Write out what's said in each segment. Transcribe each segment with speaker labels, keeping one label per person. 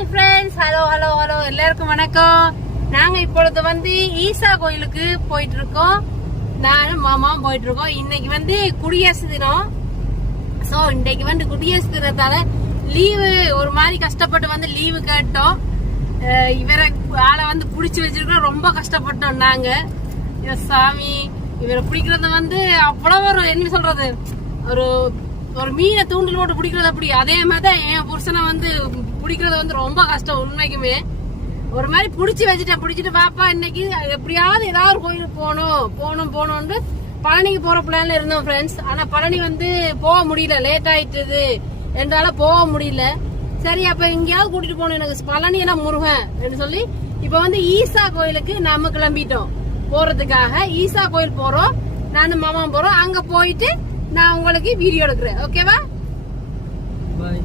Speaker 1: Hi friends hello hello hello எல்லாருக்கும் வணக்கம். நாங்க இப்பொழுது வந்து ஈசா கோயிலுக்கு போயிட்டு இருக்கோம் நானும் மாமாவும் போயிட்டு இருக்கோம் இன்னைக்கு வந்து குடியரசு தினம். சோ இன்னைக்கு வந்து குடியரசு தினத்தால லீவு ஒரு மாதிரி கஷ்டப்பட்டு வந்து லீவு கேட்டோம். இவரை ஆளை வந்து பிடிச்சி வச்சிருக்கோம். ரொம்ப கஷ்டப்பட்டோம் நாங்க. சாமி இவரை பிடிக்கிறது வந்து அவ்வளவு ஒரு என்ன சொல்றது? ஒரு ஒரு மீனை தூண்டில் போட்டு பிடிக்கிறது அப்படி. அதே மாதிரி தான் என் புருஷனை வந்து பிடிக்கிறது வந்து ரொம்ப கஷ்டம் உண்மைக்குமே. ஒரு மாதிரி பிடிச்சி வச்சுட்டேன் பிடிச்சிட்டு பாப்பா இன்னைக்கு எப்படியாவது ஏதாவது ஒரு கோயிலுக்கு போகணும் போகணும் போகணும்னு பழனிக்கு போற பிளான்ல இருந்தோம் ஃப்ரெண்ட்ஸ் ஆனா பழனி வந்து போக முடியல லேட் ஆயிட்டுது. என்னால போக முடியல. சரி அப்ப எங்கேயாவது கூட்டிட்டு போகணும் எனக்கு பழனி எல்லாம் முருகன் அப்படின்னு சொல்லி இப்ப வந்து ஈசா கோயிலுக்கு நம்ம கிளம்பிட்டோம். போறதுக்காக ஈசா கோயில் போறோம் நானும் மாமா போறோம். அங்க போயிட்டு நான் உங்களுக்கு வீடியோ எடுக்கிறேன். ஓகேவா
Speaker 2: பாய்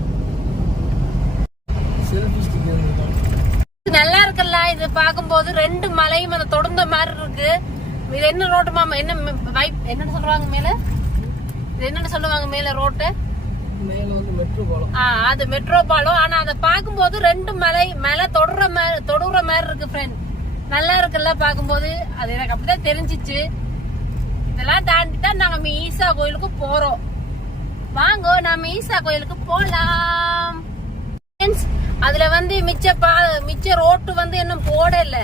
Speaker 2: செல்ஃபி ஸ்டிக்கர்
Speaker 1: நல்லா இருக்குல்ல இது பார்க்கும்போது ரெண்டு மலையும் அந்த தொடர்ந்த மாதிரி இருக்கு. இது என்ன ரோட்டு மாமா? என்ன வைப் என்னன்னு சொல்லுவாங்க மேல? இது என்னன்னு சொல்லுவாங்க மேல ரோட்டு?
Speaker 2: மேல வந்து மெட்ரோ பாலம்.
Speaker 1: ஆ அது மெட்ரோ பாலம். ஆனா அதை பார்க்கும்போது ரெண்டு மலை மலை தொடர மாதிரி தொடுற மாதிரி இருக்கு ஃப்ரெண்ட் நல்லா இருக்குல்ல பார்க்கும்போது? அது எனக்கு அப்படிதான் தெரிஞ்சிச்சு. இதெல்லாம் தாண்டி தான் நாங்க ஈசா கோயிலுக்கு போறோம். வாங்கோ நாம ஈசா கோயிலுக்கு போலாம். அதுல வந்து மிச்ச பா மிச்ச ரோட்டு வந்து இன்னும் போடல.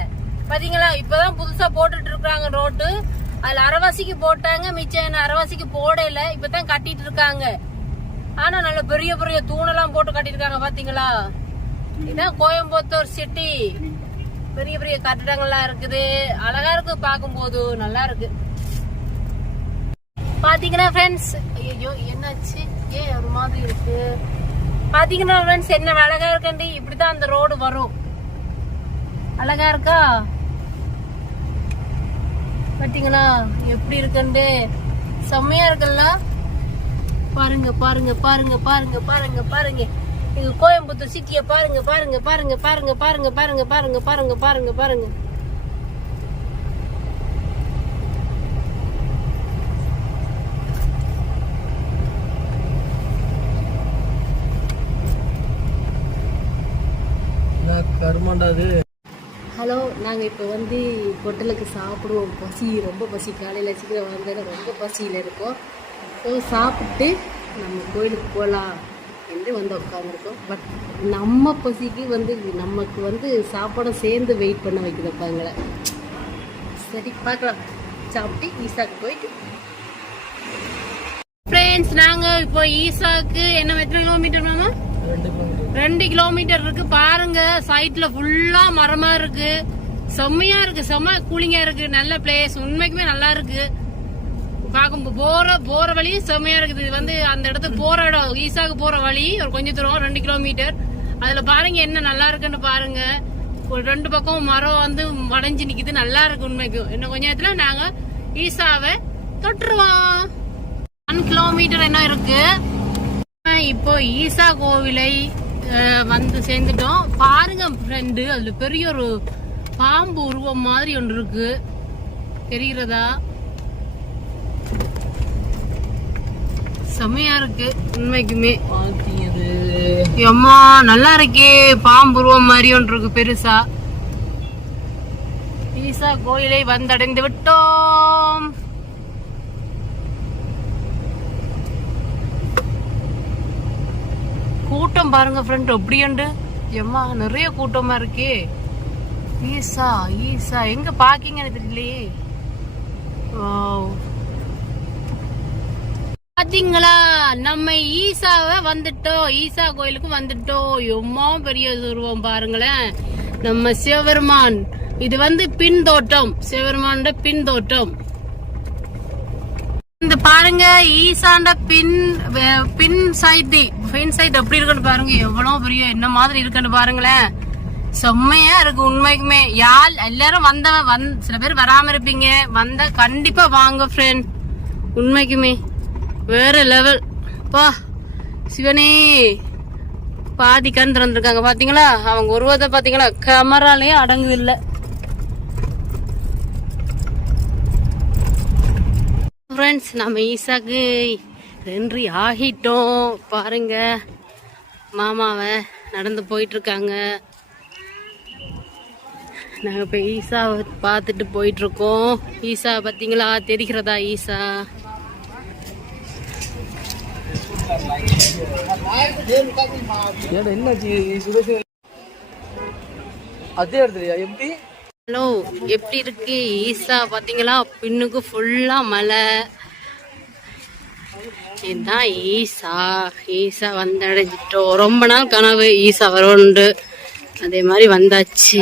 Speaker 1: பாத்தீங்களா? இப்பதான் புதுசா போட்டுட்டு இருக்காங்க ரோட்டு. அதுல அரைவாசிக்கு போட்டாங்க மிச்சம் இன்னும் அரைவாசிக்கு போடல. இப்பதான் கட்டிட்டு இருக்காங்க. ஆனா நல்ல பெரிய பெரிய தூணெல்லாம் போட்டு கட்டிருக்காங்க பாத்தீங்களா? இதான் கோயம்புத்தூர் சிட்டி பெரிய பெரிய கட்டிடங்கள்லாம் இருக்குது. அழகா இருக்கு பார்க்கும்போது. நல்லா இருக்கு. பாத்தீங்கன்னா ஃப்ரெண்ட்ஸ் ஐயோ என்னாச்சு? ஏன் ஒரு மாதிரி இருக்கு? பாத்தீங்கன்னா ஃப்ரெண்ட்ஸ் என்ன அழகா இருக்கண்டி இப்படிதான் அந்த ரோடு வரும் அழகா இருக்கா பாத்தீங்களா எப்படி இருக்குண்டு செம்மையா இருக்குல்ல பாருங்க பாருங்க பாருங்க பாருங்க பாருங்க பாருங்க எங்க கோயம்புத்தூர் சிட்டிய பாருங்க பாருங்க பாருங்க பாருங்க பாருங்க பாருங்க பாருங்க பாருங்க பாருங்க பாருங்க
Speaker 2: நான் கருமாண்டா அது?
Speaker 1: ஹலோ நாங்கள் இப்போ வந்து ஹோட்டலுக்கு சாப்பிடுவோம். பசி ரொம்ப பசி. காலையில் சீக்கிரம் வந்தேன்னா ரொம்ப பசியில் இருக்கோம். ஸோ சாப்பிட்டு நம்ம கோயிலுக்கு போகலாம் என்று வந்து உட்காந்துருக்கோம் பட் நம்ம பசிக்கு வந்து நமக்கு வந்து சாப்பாடை சேர்ந்து வெயிட் பண்ண வைக்கிறப்ப எங்களை சரி பார்க்கலாம். சாப்பிட்டு ஈசாக்கு போயிட்டு. ஃப்ரெண்ட்ஸ் நாங்கள் இப்போ ஈசாக்கு என்ன எத்தனை கிலோமீட்டர் மாமா?
Speaker 2: ரெண்டு கிலோமீட்டர்
Speaker 1: இருக்கு. பாருங்க சைட்ல ஃபுல்லா மரமா இருக்கு. செம்மையா இருக்கு. செம்ம கூலிங்கா இருக்கு. நல்ல பிளேஸ் உண்மைக்குமே நல்லா இருக்கு. பார்க்கும் போற போற வழி செம்மையா இருக்குது. இது வந்து அந்த இடத்துக்கு போற இடம். ஈஸாக்கு போற வழி ஒரு கொஞ்சம் தூரம் ரெண்டு கிலோமீட்டர். அதுல பாருங்க என்ன நல்லா இருக்குன்னு பாருங்க. ஒரு ரெண்டு பக்கம் மரம் வந்து வளைஞ்சு நிக்குது. நல்லா இருக்கு உண்மைக்கும் இன்னும் கொஞ்ச நேரத்துல நாங்க ஈசாவை தொட்டுருவோம். ஒன் கிலோமீட்டர் என்ன இருக்கு? இப்போ ஈசா கோவிலை வந்து சேர்ந்துட்டோம். பாருங்க ஃப்ரெண்டு அதுல பெரிய ஒரு பாம்பு உருவம் மாதிரி ஒன்று இருக்கு. தெரிகிறதா? செம்மையா இருக்கு உண்மைக்குமே. அம்மா நல்லா இருக்கே பாம்பு உருவம் மாதிரி ஒன்று இருக்கு பெருசா. ஈசா கோயிலை வந்தடைந்து விட்டோம். கூட்டம் பாருங்க ஃப்ரெண்ட் எப்படி உண்டு? எம்மா நிறைய கூட்டமா இருக்கே. ஈசா ஈசா. எங்க பாக்கிங்கன்னு தெரியலையே. பாத்தீங்களா? நம்ம ஈசாவை வந்துட்டோம். ஈசா கோயிலுக்கு வந்துட்டோம். எம்மா பெரிய உருவம் பாருங்களேன். நம்ம சிவபெருமான். இது வந்து பின் தோட்டம். சிவபெருமானோட பின் தோட்டம். இந்த பாருங்க ஈசாண்ட பின் பின் சைட் பின் சைட் எப்படி இருக்குன்னு பாருங்க எவ்வளவு பெரிய என்ன மாதிரி இருக்குன்னு பாருங்களேன். செம்மையா இருக்கு உண்மைக்குமே. யாழ் எல்லாரும் வந்த வந் சில பேர் வராம இருப்பீங்க. வந்த கண்டிப்பா வாங்க ஃப்ரெண்ட் உண்மைக்குமே. வேற லெவல் பா சிவனே. பாதி கண் திறந்துருக்காங்க பாத்தீங்களா? அவங்க உருவத்தை பாத்தீங்களா? கேமராலயே அடங்குது இல்லை. ஃப்ரெண்ட்ஸ் நம்ம ஈசாக்கு ரென்றி ஆகிட்டோம். பாருங்க மாமாவை நடந்து போயிட்டுருக்காங்க. நாங்கள் இப்போ ஈசாவை பார்த்துட்டு போயிட்டுருக்கோம். ஈசா பார்த்தீங்களா? தெரிகிறதா ஈசா?
Speaker 2: என்னாச்சு? அதே இடத்துலயா? எப்படி
Speaker 1: ஹலோ எப்படி இருக்கு? ஈஸா பார்த்தீங்களா பின்னுக்கு ஃபுல்லாக மலை இதுதான் ஈசா. ஈசா வந்தடைஞ்சிட்டோம். ரொம்ப நாள் கனவு ஈசா வரும்ண்டு அதே மாதிரி வந்தாச்சு.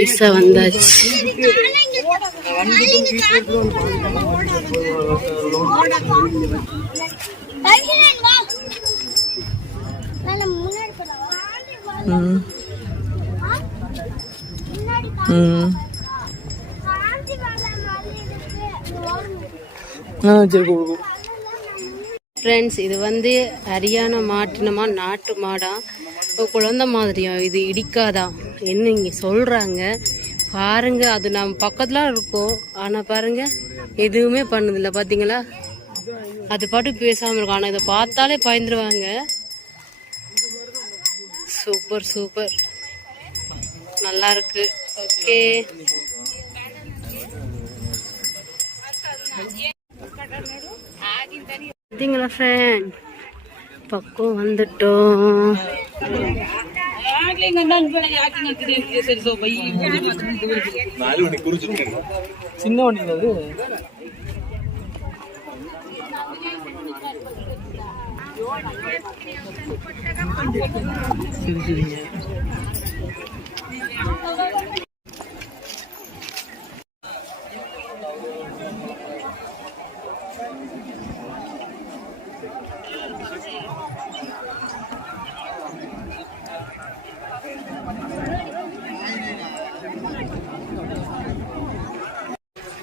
Speaker 1: ஈசா வந்தாச்சு.
Speaker 2: ம் ம். ஆ சரி
Speaker 1: ஃப்ரெண்ட்ஸ் இது வந்து ஹரியானா மாட்டினமா நாட்டு மாடா? இப்போ குழந்தை மாதிரியா? இது இடிக்காதா? என்ன இங்கே சொல்கிறாங்க பாருங்க அது நம்ம பக்கத்தில் இருக்கோம். ஆனால் பாருங்க எதுவுமே பண்ணுதில்ல. பார்த்தீங்களா அது பாட்டு பேசாமல் இருக்கும். ஆனால் இதை பார்த்தாலே பயந்துருவாங்க. சூப்பர் சூப்பர் நல்லா இருக்கு. ஓகே பார்த்தீங்களா ஃப்ரெண்ட் பக்கம் வந்துட்டோம்.
Speaker 2: சின்ன வண்டி அது சரி சரிங்க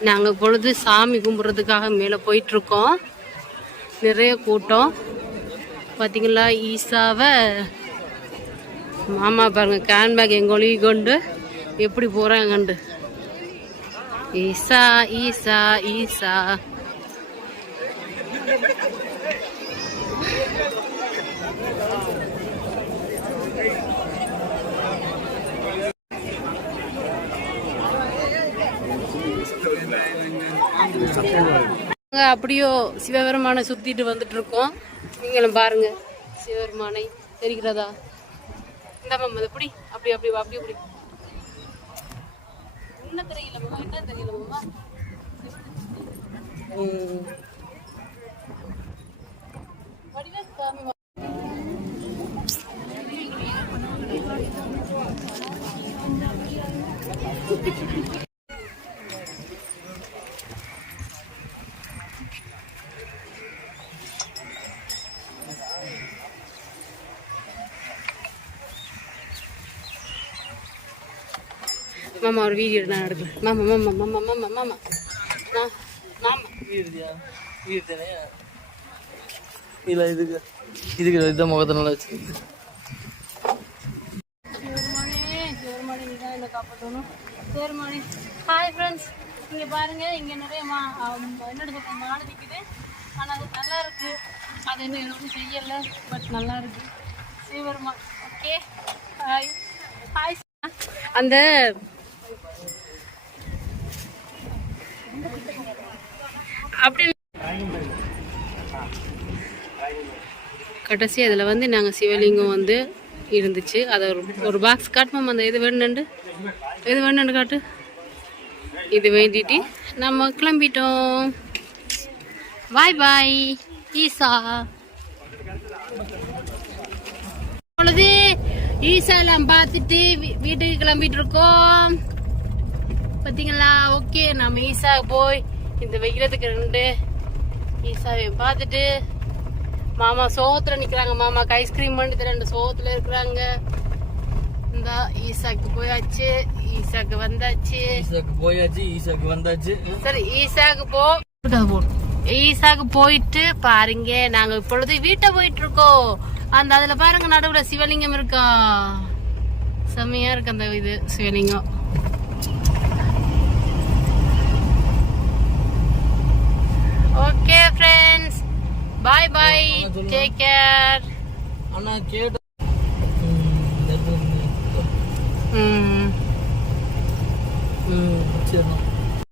Speaker 1: நாங்கள் பொழுது சாமி கும்பிட்றதுக்காக மேலே போயிட்டுருக்கோம். நிறைய கூட்டம். பார்த்தீங்களா ஈசாவை மாமா பாருங்க கேன் பேக் எங்கள் ஒழுகி கொண்டு எப்படி போகிறாங்கண்டு ஈசா ஈசா ஈசா. நாங்க அப்படியோ சிவபெருமானை சுத்திட்டு வந்துட்டு இருக்கோம் நீங்களும் பாருங்க. சிவபெருமானை தெரிகிறதா? இந்த மாமா எப்படி அப்படி அப்படி வா, அப்படி அப்படி என்ன தெரியல மாமா? என்ன தெரியல மாமா? மாமா ஒரு வீடியோ நான் எடுக்கிறேன் மாமா மாமா மாமா மாமா மாமா. நான் மாமா.
Speaker 2: ஈருதியா ஈருதானே இல்லை இதுக்கு இதுக்கு இதுதான் முகத்தை நல்லா வச்சு
Speaker 1: சிவருமானே சிவருமானே நீ தான் என்னை காப்பாற்றணும் சிவருமானே ஹாய் ஃப்ரெண்ட்ஸ் இங்கே பாருங்க இங்கே நிறைய மா என்னோட மாடு நிற்குது ஆனால் அது நல்லா இருக்கு. அது இன்னும் எதுவும் செய்யலை பட் நல்லா இருக்கு. ஓகே ஹாய் ஹாய் அந்த அப்படி கடைசி அதில் வந்து நாங்கள் சிவலிங்கம் வந்து இருந்துச்சு. அதை ஒரு ஒரு பாக்ஸ் காட்டுவோம் அந்த இது வேணுண்டு இது வேணுண்டு காட்டு? இது வேண்டிட்டு நம்ம கிளம்பிட்டோம். பாய் பாய் ஈசா. பொழுது ஈசாலாம் பார்த்துட்டு வீ- வீட்டுக்கு கிளம்பிட்டு இருக்கோம். பார்த்தீங்களா ஓகே நம்ம ஈசா போய் இந்த வெயிலத்துக்கு ரெண்டு ஈசாவை பார்த்துட்டு மாமா சோகத்துல நிக்கிறாங்க. மாமாக்கு ஐஸ்கிரீம் பண்ணிட்டு ரெண்டு சோகத்துல இருக்கிறாங்க. இந்த ஈசாக்கு போயாச்சு. ஈசாக்கு வந்தாச்சு.
Speaker 2: ஈசாக்கு போயாச்சு ஈசாக்கு வந்தாச்சு.
Speaker 1: சரி ஈசாக்கு போ. ஈசாக்கு போயிட்டு பாருங்க நாங்க இப்பொழுது வீட்டை போயிட்டு இருக்கோம் அந்த அதுல பாருங்க நடுவுல சிவலிங்கம் இருக்கா? செம்மையா இருக்கு அந்த இது சிவலிங்கம். Okay, friends. Bye
Speaker 2: bye. Take
Speaker 1: care.
Speaker 2: Hmm. Hmm.